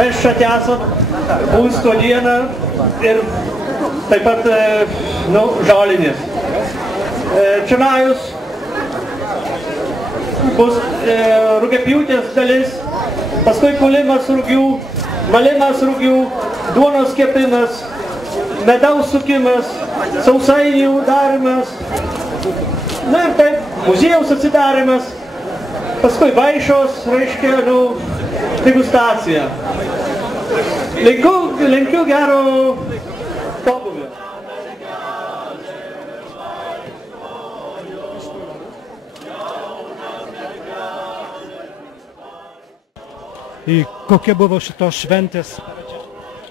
Mes čia esam būsto dieną ir taip pat žalinės. Čionajus bus rugiapjūtės dalis, paskui kulimas rugių, malimas rugių, duonos kepimas, medaus sukimas, sausainių darimas, na ir taip, muziejaus atsidarimas, paskui vaišos, reiškia, degustacija. Linkiu gero pobūvio. Kokia buvo šitos šventės?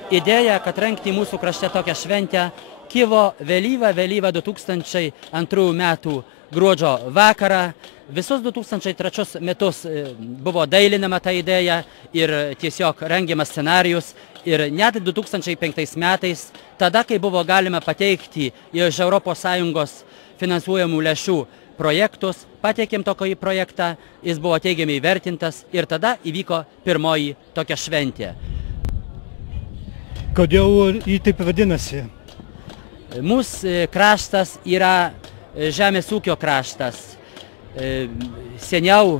Idėja, kad rengti mūsų krašte tokią šventę, kilo vėlyvą 2002 metų gruodžio vakarą. Visus 2003 metus buvo dailinama ta idėja ir tiesiog rengiamas scenarijus. Ir net 2005 metais, tada, kai buvo galima pateikti iš ES finansuojamų lėšų projektus, pateikėm tokį projektą, jis buvo teigiamai įvertintas ir tada įvyko pirmoji tokia šventė. Kodėl jį taip vadinasi? Mūsų kraštas yra žemės ūkio kraštas. Seniau,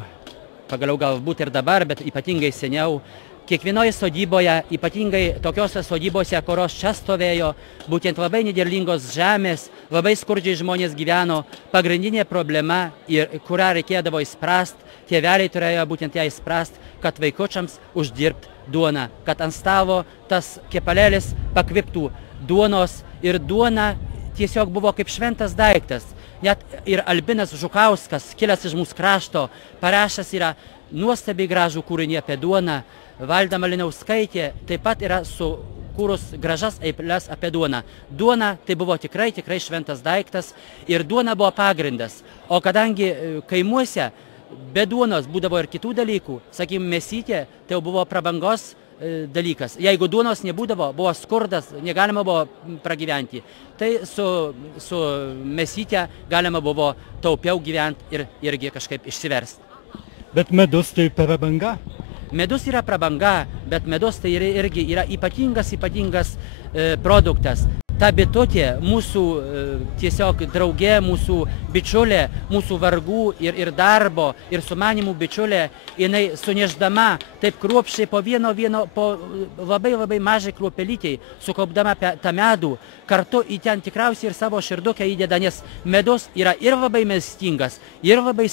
pagaliau galbūt ir dabar, bet ypatingai seniau, kiekvienoje sodyboje, ypatingai tokiose sodybose, kurios čia stovėjo, būtent labai nederlingos žemės, labai skurdžiai žmonės gyveno, pagrindinė problema, kurią reikėdavo įspręsti, tėveliai turėjo būtent ją įspręsti, kad vaikučiams uždirbti duoną, kad ant stalo tas kepalėlis pakviptų duonos ir duona tiesiog buvo kaip šventas daiktas. Net ir Albinas Žukauskas, kilęs iš mūsų krašto, parašęs yra nuostabiai gražų kūrinį apie duoną. Valda Malinauskaitė taip pat yra sukūrus gražas eiles apie duoną. Duona tai buvo tikrai šventas daiktas ir duona buvo pagrindas. O kadangi kaimuose be duonos būdavo ir kitų dalykų, sakykime, mėsytė, tai jau buvo prabangos dalykas. Jeigu duonos nebūdavo, buvo skurdas, negalima buvo pragyventi. Tai su mėsytė galima buvo taupiau gyventi ir irgi kažkaip išsiversti. Bet medus tai prabanga? Medus yra prabanga, bet medus tai irgi yra ypatingas produktas. Ta bitutė, mūsų tiesiog draugė, mūsų bičiulė, mūsų vargų ir darbo ir sumanimų bičiulė, jinai suneždama taip kruopščiai po labai mažai kruopelytei, sukaupdama tą medų, kartu į ten tikriausiai ir savo širdukę įdeda, nes medus yra ir labai maistingas, ir labai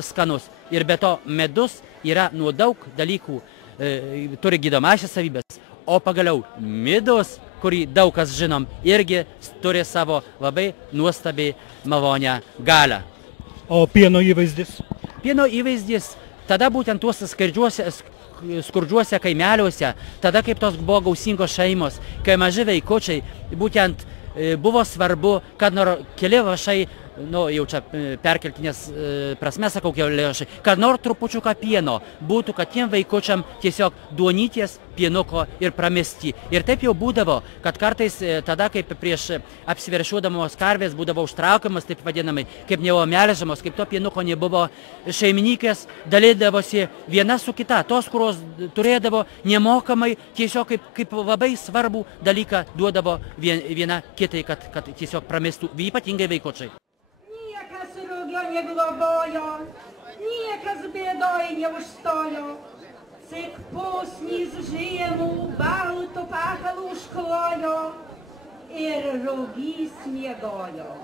skanus. Ir be to medus yra nuo daug dalykų, turi gydomąsias savybės, o pagaliau midus, kurį daug kas žinom, irgi turi savo labai nuostabiai malonę galią. O pieno įvaizdis? Pieno įvaizdis tada būtent tuos skurdžiuose kaimeliuose, tada kaip tos buvo gausingos šeimos, kai maži vaikučiai, būtent buvo svarbu, kad keli lašai, jau čia perkeltinės prasme sakau, keli lašai, kad nors trupučiuką pieno būtų, kad tiem vaikučiam tiesiog duonyties, pienuko ir pramesti. Ir taip jau būdavo, kad kartais tada, kaip prieš apsiveršiuodamos karvės būdavo užtraukiamas, taip vadinamai, kaip nebuvo melžiamos, kaip to pienuko nebuvo, šeimininkės dalydavosi viena su kita, tos, kurios turėdavo nemokamai, tiesiog kaip labai svarbų dalyką duodavo viena kitai, kad tiesiog pramestų, ypatingai vaikučiai. Niekas rugio neglobojo, niekas bėdoj neužstojo. Cik pusnys žiemų baltų pakalų užklojo ir rugys miegojo.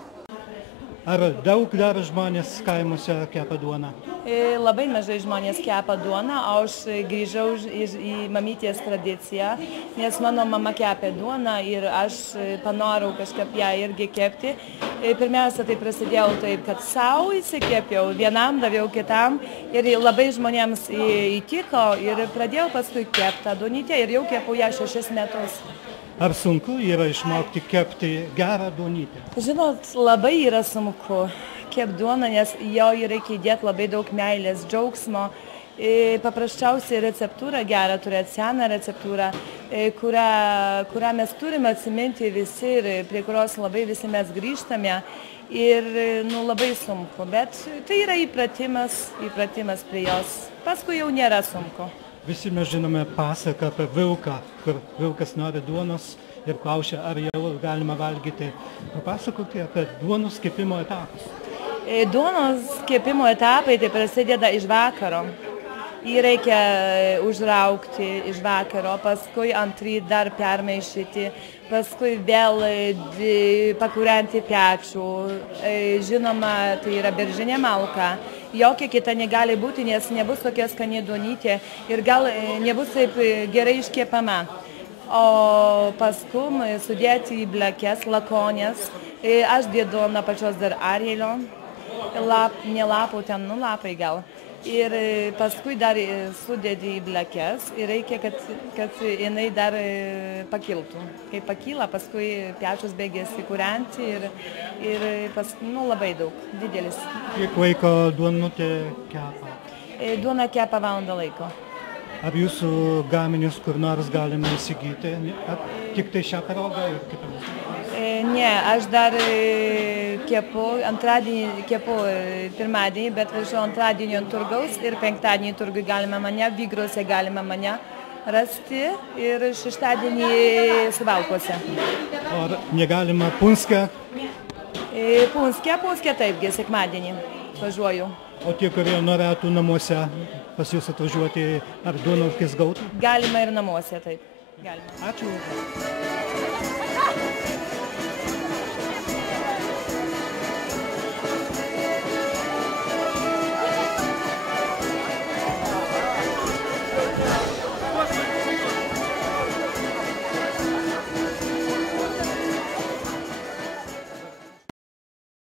Ar daug dar žmonės kaimuose kepa duoną? Labai mažai žmonės kepa duoną, o aš grįžau į mamytės tradiciją, nes mano mama kepė duoną ir aš panorau kažkaip ją irgi kepti. Pirmiausia, tai prasidėjau taip, kad savo įsikėpiau, vienam daviau kitam ir labai žmonėms įtiko ir pradėjau paskui kepti tą duonytę ir jau kepu ją 6 metus. Ar sunku yra išmokti kepti gerą duonytę? Žinot, labai yra sunku kepti duoną, nes jo reikia įdėti labai daug meilės, džiaugsmo. Paprasčiausiai receptūrą gerą turėti, seną receptūrą, kurią mes turime atsiminti visi ir prie kurios labai visi mes grįžtame. Ir labai sunku, bet tai yra įpratimas prie jos. Paskui jau nėra sunku. Visi mes žinome pasaką apie vilką, kur vilkas nori duonos ir klausia, ar jau galima valgyti. Papasakokite apie duonos kepimo etapus. Duonos kepimo etapai tai prasideda iš vakaro. Jį reikia užraukti iš vakaro, paskui ant ryto dar permaišyti, paskui vėl pakūrenti pečių. Žinoma, tai yra beržinė malka. Jokia kita negali būti, nes nebus tokia skani duonytė ir gal nebus taip gerai iškepama. O paskui sudėti į blakes, lakonės. Aš dėdu nuo pačios dar arielio, ne lapų, ten lapai gal. Ir paskui dar sudėdi į blakes ir reikia, kad jinai dar pakiltų. Kai pakyla, paskui pečius baigėsi kūrenti ir labai daug, didelis. Kiek laiko duonutė kepa? Duona kepa valandą laiko. Ar jūsų gaminius kur nors galima įsigyti? Ar tik tai šią progą ir kitomis? Ne, aš dar kepu, antradienį kepu pirmadienį, bet važiuoju antradienį ant turgaus ir penktadienį turgui galima mane, Vygrose galima mane rasti ir šeštadienį Suvalkuose. Ar negalima Punske? Punske taipgi, sekmadienį važiuoju. O tie, kurie norėtų namuose pas jūs atvažiuoti, ar duonokės gautų? Galima ir namuose, taip. Galima. Ačiū.